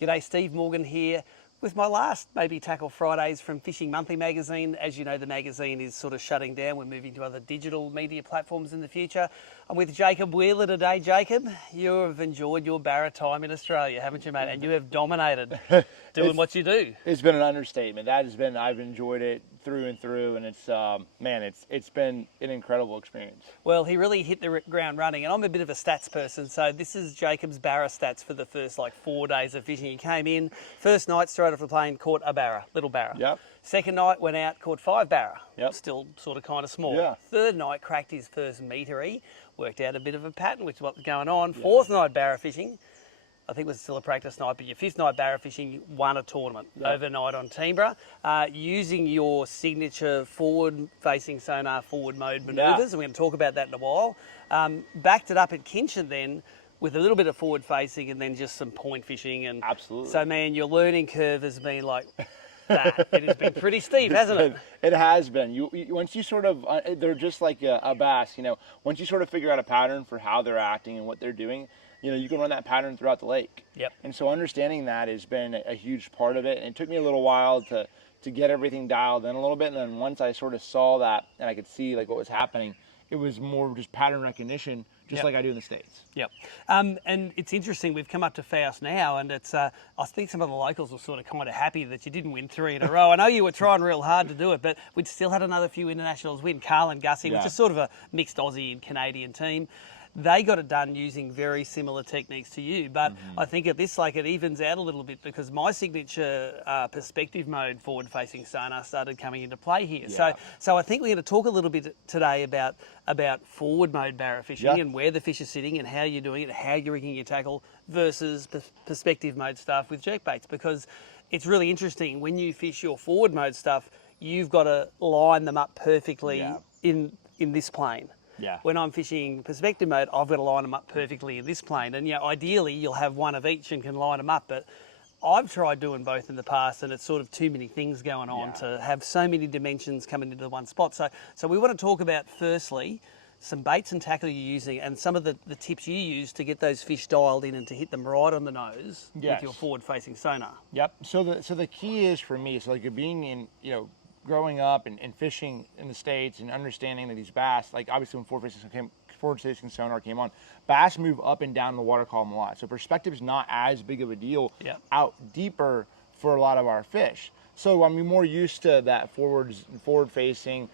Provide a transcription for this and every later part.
G'day, Steve Morgan here with my last maybe Tackle Fridays from Fishing Monthly magazine. As you know, the magazine is sort of shutting down. We're moving to other digital media platforms in the future. I'm with Jacob Wheeler today. Jacob, you have enjoyed your barra time in Australia, haven't you, mate? And you have dominated doing what you do. It's been an understatement. I've enjoyed it through and through, and it's been an incredible experience. Well, he really hit the ground running, and I'm a bit of a stats person, so this is Jacob's barra stats for the first 4 days of fishing. He came in, first night straight off the plane, caught a barra, little barra. Yep. Second night went out, caught 5 barra. Yep. Still sort of kind of small. Yeah. Third night cracked his first metery, worked out a bit of a pattern, which is what was going on. Fourth night barra fishing, I think it was still a practice night, but your fifth night barra fishing won a tournament overnight on Timbra, using your signature forward-facing sonar forward mode manoeuvres, and we're going to talk about that in a while. Backed it up at Kinchin then with a little bit of forward-facing and then just some point fishing. And absolutely. So, man, your learning curve has been like that. It has been pretty steep, hasn't it? It has been. You once you sort of, they're just like a bass, once you sort of figure out a pattern for how they're acting and what they're doing, you can run that pattern throughout the lake. Yep. And so understanding that has been a huge part of it. And it took me a little while to get everything dialed in a little bit. And then once I sort of saw that and I could see what was happening, it was more just pattern recognition, just like I do in the States. Yep. And it's interesting, we've come up to Faust now, and it's I think some of the locals were sort of kind of happy that you didn't win 3 in a row. I know you were trying real hard to do it, but we'd still had another few internationals win. Carl and Gussie, which is sort of a mixed Aussie and Canadian team. They got it done using very similar techniques to you, but I think at this it evens out a little bit because my signature perspective mode forward-facing sonar started coming into play here. Yeah. So I think we're going to talk a little bit today about forward mode barra fishing and where the fish are sitting and how you're doing it, how you're rigging your tackle versus perspective mode stuff with jerkbaits, because it's really interesting when you fish your forward mode stuff, you've got to line them up perfectly in this plane. Yeah. When I'm fishing perspective mode, I've got to line them up perfectly in this plane. And ideally you'll have one of each and can line them up. But I've tried doing both in the past, and it's sort of too many things going on to have so many dimensions coming into one spot. So we want to talk about, firstly, some baits and tackle you're using and some of the tips you use to get those fish dialed in and to hit them right on the nose with your forward-facing sonar. Yep. So the key is for me, so being in, growing up and fishing in the States and understanding that these bass, obviously when forward-facing sonar came on, bass move up and down the water column a lot. So perspective is not as big of a deal out deeper for a lot of our fish. So I'm more used to that forward-facing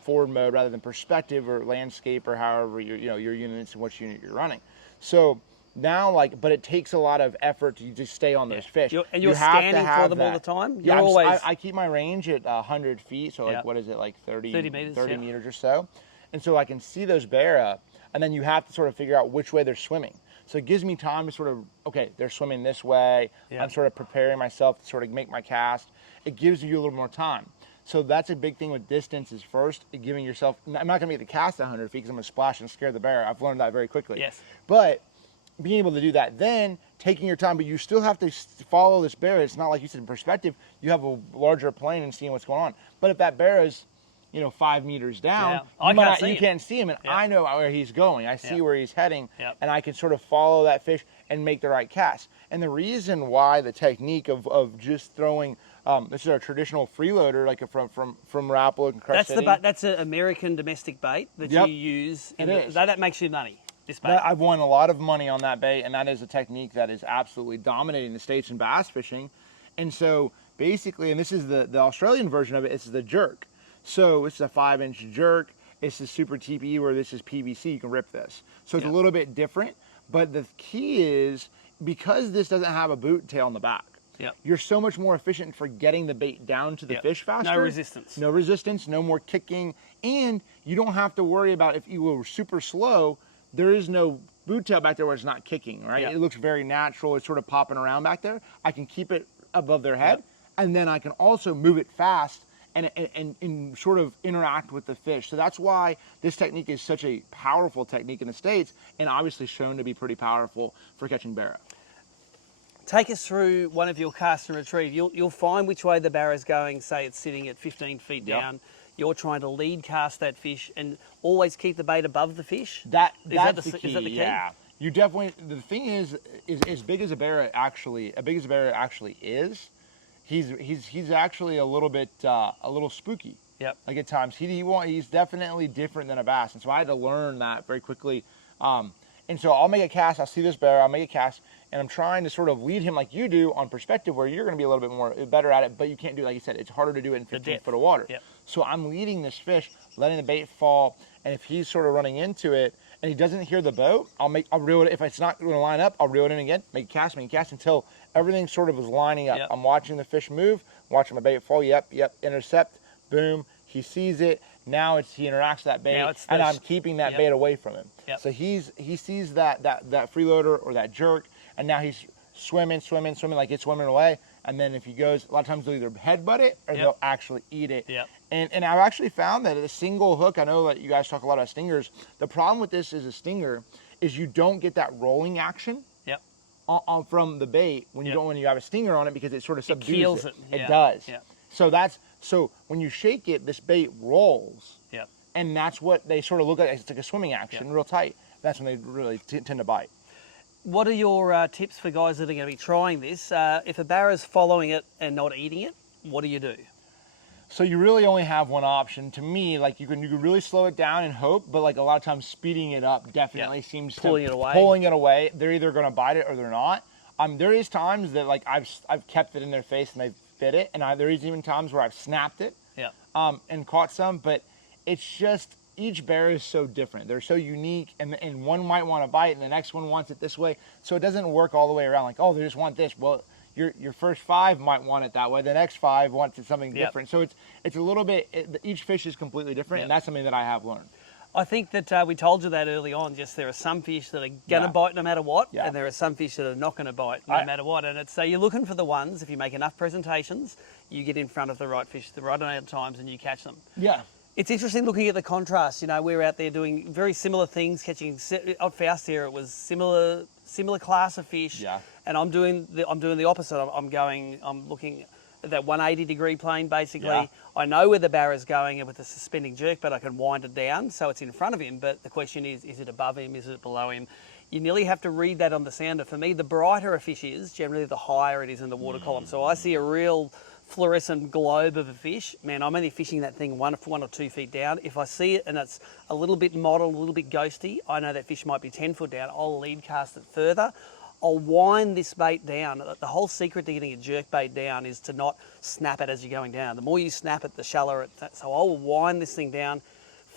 forward mode rather than perspective or landscape or however your units and which unit you're running. So now, but it takes a lot of effort to just stay on those fish. You're scanning for them all the time? You're always... I keep my range at 100 feet, so what is it, 30 meters, 30 meters or so. And so I can see those barra, and then you have to sort of figure out which way they're swimming. So it gives me time to sort of, okay, they're swimming this way. I'm sort of preparing myself to sort of make my cast. It gives you a little more time. So that's a big thing with distance is first giving yourself, I'm not going to make the cast at 100 feet because I'm going to splash and scare the barra. I've learned that very quickly. Yes. But being able to do that, then taking your time, but you still have to follow this barra. It's not like you said in perspective, you have a larger plane and seeing what's going on. But if that barra is, 5 meters down, you can't see him, and I know where he's going. I see where he's heading, and I can sort of follow that fish and make the right cast. And the reason why the technique of just throwing, this is our traditional freeloader, from Rapala and Crest City. That's an American domestic bait that you use. That makes you money. I've won a lot of money on that bait, and that is a technique that is absolutely dominating the States in bass fishing. And so basically, and this is the Australian version of it, it's the jerk. So it's a 5-inch jerk. It's the super TPE where this is PVC, you can rip this. So it's a little bit different, but the key is because this doesn't have a boot tail in the back, you're so much more efficient for getting the bait down to the fish faster. No resistance. No resistance, no more kicking, and you don't have to worry about if you were super slow, there is no boot tail back there where it's not kicking, right? It looks very natural. It's sort of popping around back there. I can keep it above their head, and then I can also move it fast and sort of interact with the fish. So that's why this technique is such a powerful technique in the States, and obviously shown to be pretty powerful for catching barra. Take us through one of your cast and retrieve. You'll find which way the barra is going. Say it's sitting at 15 feet down. You're trying to lead cast that fish and always keep the bait above the fish. That's the key. Is that the key? Yeah. You definitely. The thing is as big as a barra actually is, he's actually a little spooky. Yep. Like at times, he's definitely different than a bass, and so I had to learn that very quickly. And so I'll make a cast. I'll see this barra. I'll make a cast, and I'm trying to sort of lead him like you do on perspective, where you're going to be a little bit more better at it, but you can't do it, like you said. It's harder to do it in 15 foot of water. Yep. So I'm leading this fish, letting the bait fall, and if he's sort of running into it and he doesn't hear the boat, I'll reel it. If it's not going to line up, I'll reel it in again, make a cast until everything sort of is lining up. Yep. I'm watching the fish move, watching my bait fall. Yep, intercept, boom. He sees it. Now he interacts with that bait, and I'm keeping that bait away from him. Yep. So he sees that freeloader or that jerk, and now he's swimming like it's swimming away. And then if he goes, a lot of times they'll either headbutt it or they'll actually eat it. Yep. And I've actually found that a single hook, I know that you guys talk a lot about stingers. The problem with this is a stinger is you don't get that rolling action. Yep. From the bait when you have a stinger on it, because it sort of subdues it. It does. Yep. So when you shake it, this bait rolls. Yep. And that's what they sort of look at. It's like a swimming action, real tight. That's when they really tend to bite. What are your tips for guys that are going to be trying this? If a barra's following it and not eating it, what do you do? So you really only have one option. To me, like you can really slow it down and hope, but like a lot of times speeding it up definitely seems pulling to it away. They're either going to bite it or they're not. There is times that like I've kept it in their face and they've bit it, and there is even times where I've snapped it. Yeah. And caught some, but it's just each barra is so different. They're so unique, and one might want to bite, and the next one wants it this way. So it doesn't work all the way around. Like, oh, they just want this. Well, your first 5 might want it that way. The next 5 wants it something different. So it's a little bit. Each fish is completely different, and that's something that I have learned. I think that we told you that early on. Just there are some fish that are going to bite no matter what, and there are some fish that are not going to bite no matter what. And it's so you're looking for the ones. If you make enough presentations, you get in front of the right fish the right amount of times, and you catch them. Yeah. It's interesting looking at the contrast. You know, we're out there doing very similar things, catching at Faust here. It was similar class of fish, and I'm doing the opposite. I'm looking at that 180 degree plane basically. Yeah. I know where the barra's going and with the suspending jerk, but I can wind it down so it's in front of him. But the question is it above him? Is it below him? You nearly have to read that on the sounder. For me, the brighter a fish is, generally the higher it is in the water column. So I see a real fluorescent globe of a fish, man, I'm only fishing that thing 1 or 2 feet down. If I see it and it's a little bit mottled, a little bit ghosty, I know that fish might be 10 foot down. I'll lead cast it further. I'll wind this bait down. The whole secret to getting a jerk bait down is to not snap it as you're going down. The more you snap it, the shallower it. So I'll wind this thing down,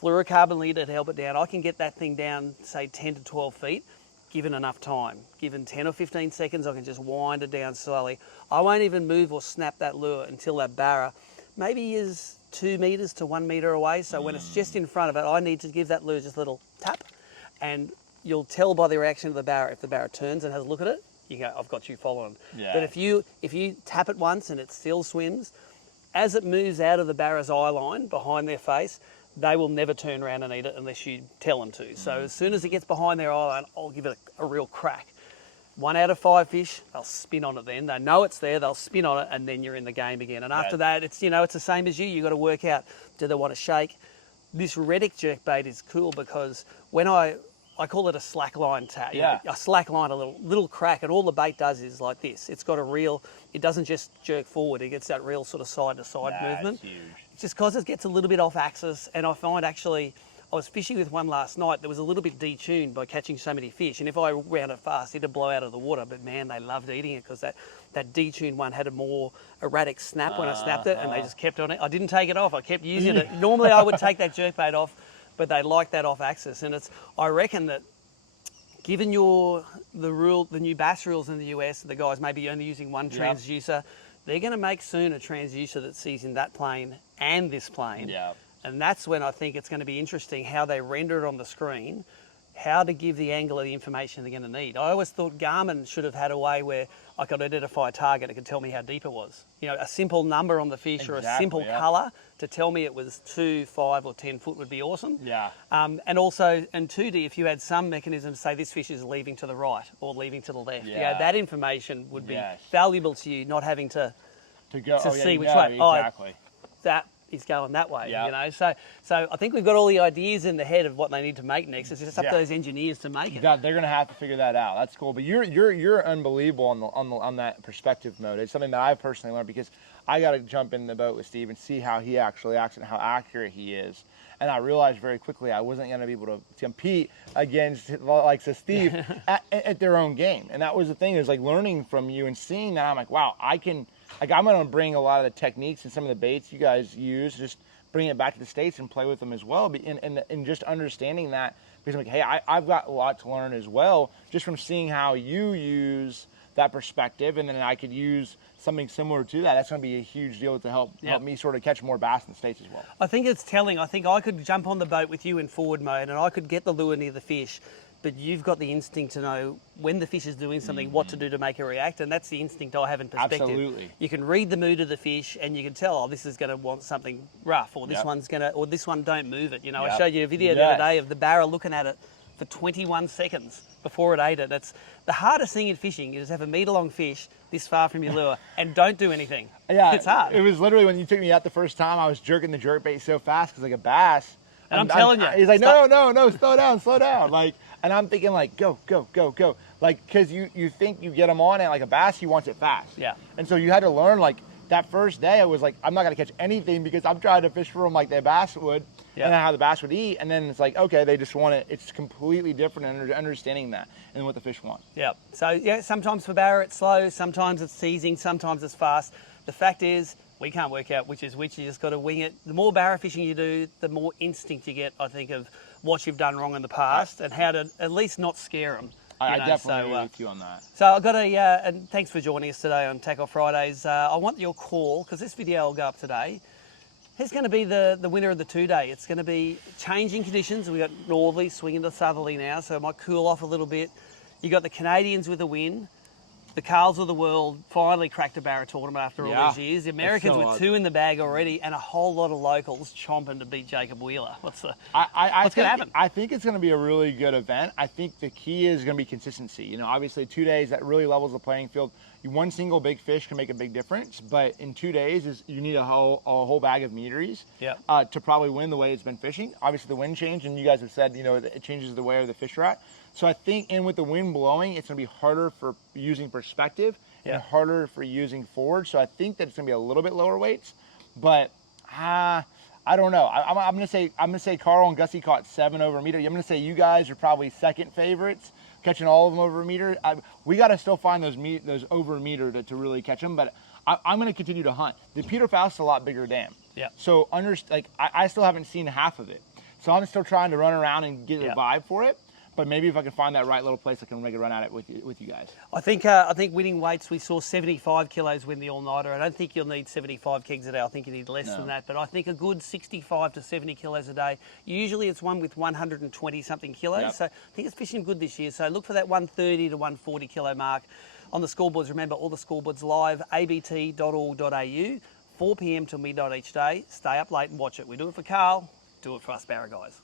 fluorocarbon leader to help it down. I can get that thing down, say 10 to 12 feet. Given enough time, given 10 or 15 seconds, I can just wind it down slowly. I won't even move or snap that lure until that barra maybe is 2 meters to 1 meter away. So when it's just in front of it, I need to give that lure just a little tap, and you'll tell by the reaction of the barra. If the barra turns and has a look at it, you go, I've got you following. Yeah. But if you tap it once and it still swims, as it moves out of the barra's eye line behind their face, they will never turn around and eat it unless you tell them to. So as soon as it gets behind their eye line, I'll give it a real crack. 1 out of 5 fish, they'll spin on it then. They know it's there, they'll spin on it, and then you're in the game again. And after that, it's it's the same as you. You've got to work out, do they want to shake? This Reddick jerkbait is cool because when I call it a slack line tap. A slack line, a little crack, and all the bait does is like this. It's got a real, it doesn't just jerk forward, it gets that real sort of side to side movement. Huge. Just because it gets a little bit off axis, and I find actually, I was fishing with one last night that was a little bit detuned by catching so many fish, and if I ran it fast, it'd blow out of the water, but man, they loved eating it because that detuned one had a more erratic snap when I snapped it, and they just kept on it. I didn't take it off, I kept using it. Normally I would take that jerkbait off, but they like that off axis, and I reckon that given the new bass rules in the US, the guys may be only using one transducer, they're going to make soon a transducer that sees in that plane and this plane. Yeah. And that's when I think it's going to be interesting how they render it on the screen, how to give the angle of the information they're going to need. I always thought Garmin should have had a way where I could identify a target, it could tell me how deep it was. A simple number on the fish or a simple colour to tell me it was 2, 5 or 10 foot would be awesome. Yeah. And also, in 2D, if you had some mechanism to say this fish is leaving to the right or leaving to the left, that information would be valuable to you, not having to go see which way. way. Exactly. That he's going that way. Yeah. You know, so I think we've got all the ideas in the head of what they need to make next. It's just up to those engineers to make it. God, they're gonna have to figure that out. That's cool. But you're unbelievable on that perspective mode. It's something that I've personally learned because I got to jump in the boat with Steve and see how he actually acts and how accurate he is. And I realized very quickly I wasn't going to be able to compete against like so Steve at their own game. And that was the thing, is like learning from you and seeing that I'm like, wow, I'm going to bring a lot of the techniques and some of the baits you guys use, just bring it back to the States and play with them as well. And just understanding that, because I'm like, hey, I've got a lot to learn as well, just from seeing how you use that perspective, and then I could use something similar to that. That's going to be a huge deal to help me sort of catch more bass in the States as well. I think it's telling. I think I could jump on the boat with you in forward mode and I could get the lure near the fish, but you've got the instinct to know when the fish is doing something, what to do to make it react, and that's the instinct I have in perspective. Absolutely. You can read the mood of the fish and you can tell, oh, this is going to want something rough, or this one's going to, or this one don't move it. You know, I showed you a video the other day of the barra looking at it for 21 seconds before it ate it. That's the hardest thing in fishing, is have a metre-long fish this far from your lure and don't do anything. Yeah, it's hard. It was literally when you took me out the first time, I was jerking the jerkbait so fast because like a bass. And I'm telling you, he's like, no, slow down. Like, and I'm thinking like, go. Like, because you think you get him on it like a bass, he wants it fast. Yeah. And so you had to learn, like, that first day I was like, I'm not going to catch anything because I'm trying to fish for them like the bass would, and then how the bass would eat. And then it's like, okay, they just want it. It's completely different in understanding that and what the fish want. Yeah. So, yeah, sometimes for barra it's slow, sometimes it's seizing, sometimes it's fast. The fact is, we can't work out which is which. You just got to wing it. The more barra fishing you do, the more instinct you get, I think, of what you've done wrong in the past and how to at least not scare them. I definitely agree with you on that. So I've got and thanks for joining us today on Tackle Fridays. I want your call, because this video will go up today. Who's going to be the winner of the 2-day? It's going to be changing conditions. We've got northerly swinging to southerly now, so it might cool off a little bit. You got the Canadians with a win. The Carls of the world finally cracked a barra tournament after all these years. The Americans with 2 in the bag already, and a whole lot of locals chomping to beat Jacob Wheeler. What's going to happen? I think it's going to be a really good event. I think the key is going to be consistency. You know, obviously 2 days, that really levels the playing field. One single big fish can make a big difference, but in 2 days, you need a whole bag of meteries to probably win the way it's been fishing. Obviously the wind changed, and you guys have said, you know, it changes the way the fish are at. So I think, and with the wind blowing, it's going to be harder for using perspective and harder for using forward. So I think that it's going to be a little bit lower weights, but I don't know. I'm going to say Carl and Gussie caught 7 over a meter. I'm going to say you guys are probably second favorites, catching all of them over a meter. We got to still find those over a meter to really catch them, but I'm going to continue to hunt. The Peter Faust is a lot bigger dam. Yeah. So I still haven't seen half of it. So I'm still trying to run around and get a vibe for it. But maybe if I can find that right little place, I can make a run at it with you guys. I think winning weights, we saw 75 kilos win the all-nighter. I don't think you'll need 75 kegs a day. I think you need less than that. But I think a good 65 to 70 kilos a day. Usually it's one with 120-something kilos. Yep. So I think it's fishing good this year. So look for that 130 to 140 kilo mark on the scoreboards. Remember, all the scoreboards live, abt.org.au, 4 p.m. till midnight each day. Stay up late and watch it. We do it for Carl, do it for us barra guys.